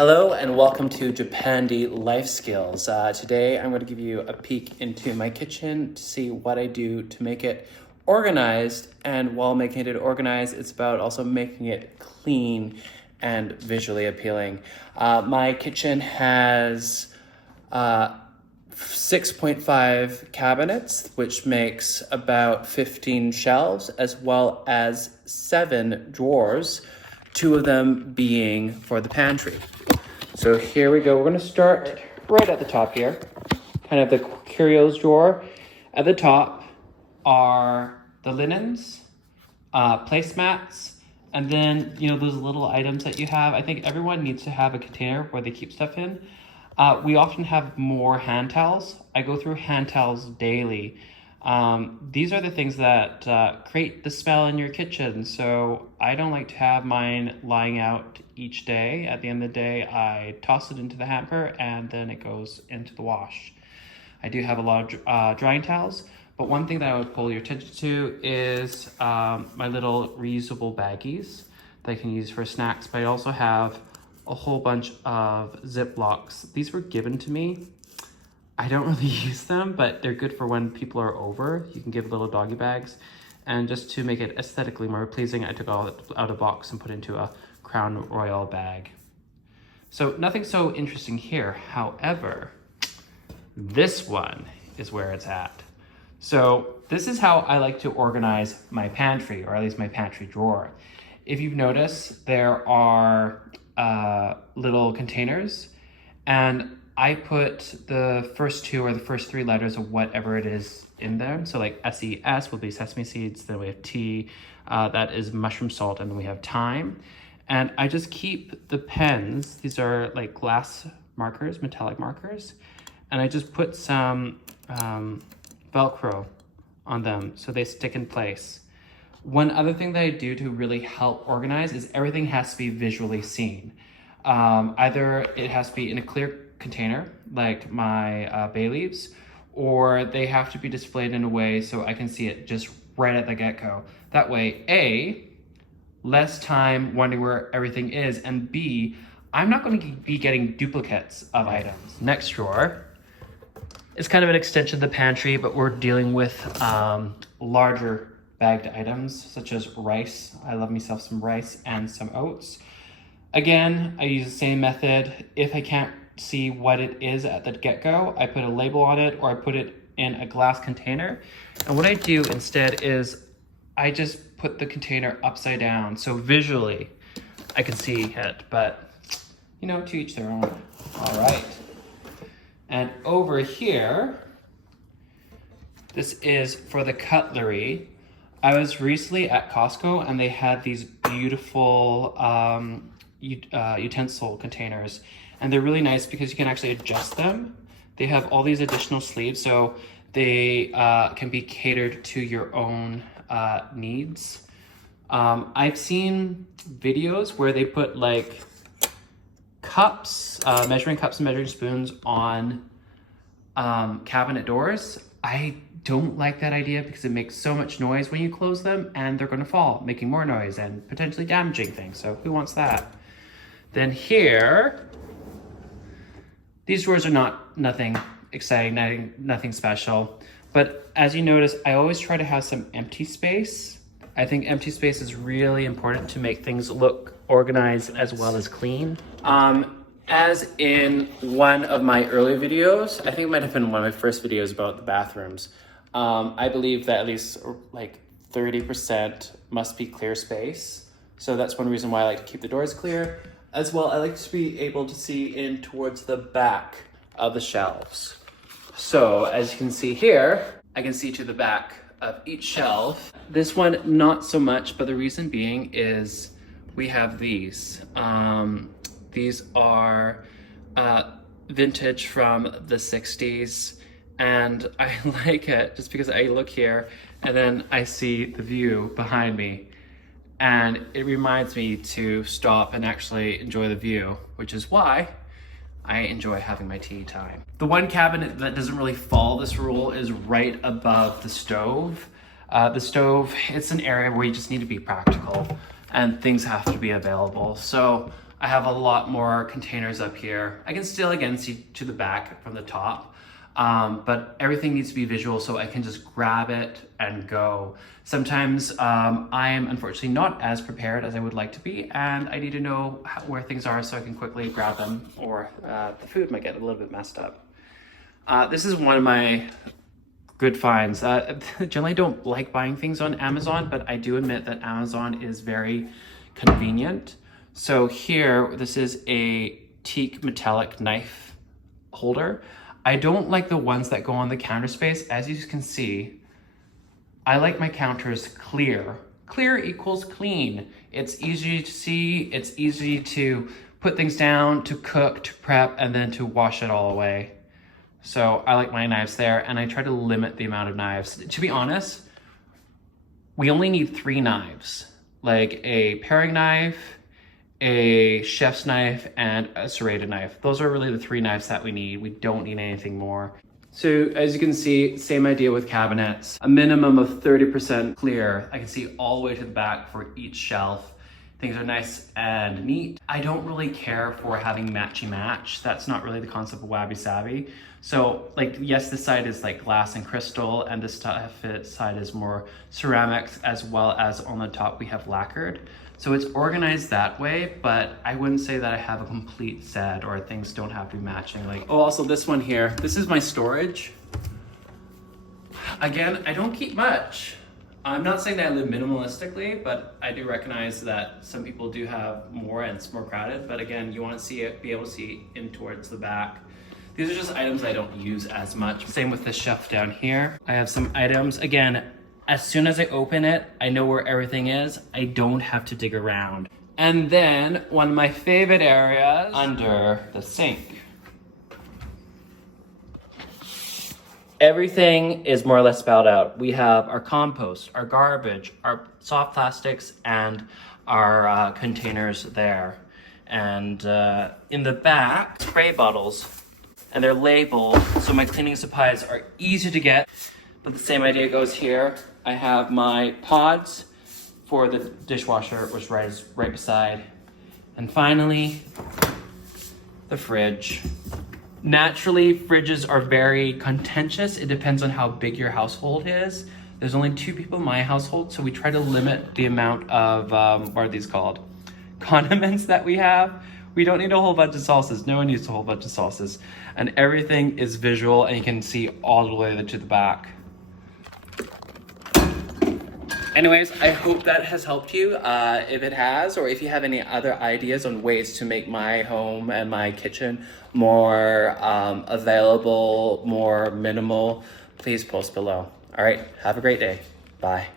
Hello and welcome to Japandi Life Skills. Today I'm going to give you a peek into my kitchen to see what I do to make it organized, and while making it organized, it's about also making it clean and visually appealing. My kitchen has 6.5 cabinets, which makes about 15 shelves, as well as 7 drawers, 2 of them being for the pantry. So here we go. We're going to start right at the top here, kind of the Curio's drawer. At the top are the linens, placemats, and then, those little items that you have. I think everyone needs to have a container where they keep stuff in. We often have more hand towels. I go through hand towels daily. These are the things that create the smell in your kitchen. So I don't like to have mine lying out each day. At the end of the day, I toss it into the hamper and then it goes into the wash. I do have a lot of drying towels, but one thing that I would pull your attention to is my little reusable baggies that I can use for snacks, but I also have a whole bunch of Ziplocs. These were given to me. I don't really use them, but they're good for when people are over. You can give little doggy bags. And just to make it aesthetically more pleasing, I took all it out of a box and put into a Crown Royal bag. So nothing so interesting here. However, this one is where it's at. So this is how I like to organize my pantry, or at least my pantry drawer. If you've noticed, there are little containers, and I put the first 2 or the first 3 letters of whatever it is in there. So like SES will be sesame seeds, then we have T, that is mushroom salt, and then we have thyme. And I just keep the pens, these are like glass markers, metallic markers, and I just put some Velcro on them so they stick in place. One other thing that I do to really help organize is everything has to be visually seen. Either it has to be in a clear container, like my bay leaves, or they have to be displayed in a way so I can see it just right at the get-go. That way, A, less time wondering where everything is, and B, I'm not going to be getting duplicates of items. Next drawer is kind of an extension of the pantry, but we're dealing with larger bagged items such as rice. I love myself some rice and some oats. Again, I use the same method. If I can't see what it is at the get-go, I put a label on it, or I put it in a glass container. And what I do instead is I just put the container upside down, so visually I can see it, but to each their own. All right. And over here, this is for the cutlery. I was recently at Costco and they had these beautiful utensil containers, and they're really nice because you can actually adjust them. They have all these additional sleeves, so they can be catered to your own needs. I've seen videos where they put like cups, measuring cups and measuring spoons on cabinet doors. I don't like that idea because it makes so much noise when you close them, and they're going to fall, making more noise and potentially damaging things. So who wants that? Then here, these drawers are nothing exciting, nothing special. But as you notice, I always try to have some empty space. I think empty space is really important to make things look organized as well as clean. As in one of my early videos, I think it might have been one of my first videos about the bathrooms, I believe that at least like 30% must be clear space. So that's one reason why I like to keep the doors clear. As well, I like to be able to see in towards the back of the shelves. So as you can see here, I can see to the back of each shelf. This one, not so much, but the reason being is we have these. These are vintage from the 60s, and I like it just because I look here and then I see the view behind me, and it reminds me to stop and actually enjoy the view, which is why I enjoy having my tea time. The one cabinet that doesn't really follow this rule is right above the stove. The stove, it's an area where you just need to be practical and things have to be available. So I have a lot more containers up here. I can still, again, see to the back from the top, but everything needs to be visual so I can just grab it and go. Sometimes I am unfortunately not as prepared as I would like to be, and I need to know where things are so I can quickly grab them, or the food might get a little bit messed up. This is one of my good finds. Generally, I don't like buying things on Amazon, but I do admit that Amazon is very convenient. So here, this is a teak metallic knife holder. I don't like the ones that go on the counter space. As you can see, I like my counters clear. Clear equals clean. It's easy to see, it's easy to put things down, to cook, to prep, and then to wash it all away. So I like my knives there, and I try to limit the amount of knives. To be honest, we only need 3 knives, like a paring knife, a chef's knife, and a serrated knife. Those are really the 3 knives that we need. We don't need anything more. So as you can see, same idea with cabinets. A minimum of 30% clear. I can see all the way to the back for each shelf. Things are nice and neat. I don't really care for having matchy-match. That's not really the concept of Wabi Sabi. So like, yes, this side is like glass and crystal, and this side is more ceramics, as well as on the top we have lacquered. So it's organized that way, but I wouldn't say that I have a complete set or things don't have to be matching. Like, oh, also this one here, this is my storage. Again, I don't keep much. I'm not saying that I live minimalistically, but I do recognize that some people do have more and it's more crowded. But again, you want to see it, be able to see in towards the back. These are just items I don't use as much. Same with this shelf down here. I have some items. Again, as soon as I open it, I know where everything is. I don't have to dig around. And then one of my favorite areas, under the sink. Everything is more or less spelled out. We have our compost, our garbage, our soft plastics, and our containers there. And in the back, spray bottles, and they're labeled, so my cleaning supplies are easy to get. But the same idea goes here. I have my pods for the dishwasher, which is right beside. And finally, the fridge. Naturally, fridges are very contentious. It depends on how big your household is. There's only 2 people in my household, so we try to limit the amount of, what are these called? Condiments that we have. We don't need a whole bunch of sauces. No one needs a whole bunch of sauces. And everything is visual, and you can see all the way to the back. Anyways, I hope that has helped you. If it has, or if you have any other ideas on ways to make my home and my kitchen more available, more minimal, please post below. All right, have a great day. Bye.